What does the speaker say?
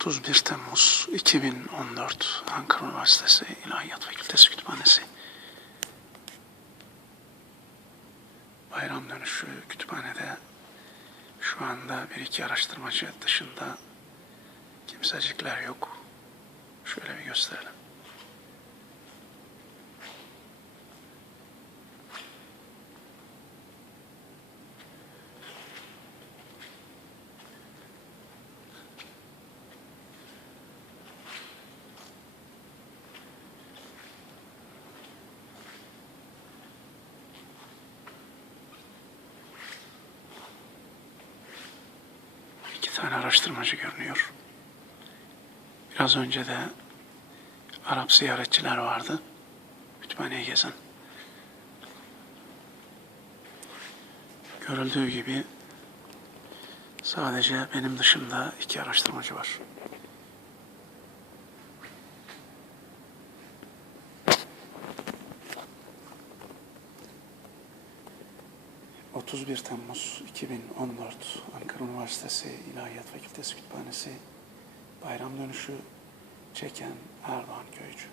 31 Temmuz 2014 Ankara Üniversitesi İlahiyat Fakültesi Kütüphanesi Bayram dönüşü kütüphanede şu anda bir iki araştırmacı dışında kimsecikler yok. Şöyle bir gösterelim. İki tane araştırmacı görünüyor. Biraz önce de Arap ziyaretçiler vardı. Kütüphaneyi gezen. Görüldüğü gibi sadece benim dışında iki araştırmacı var. ...31 Temmuz 2014 Ankara Üniversitesi İlahiyat Fakültesi Kütüphanesi... ...bayram dönüşü çeken Erdoğan Köycü.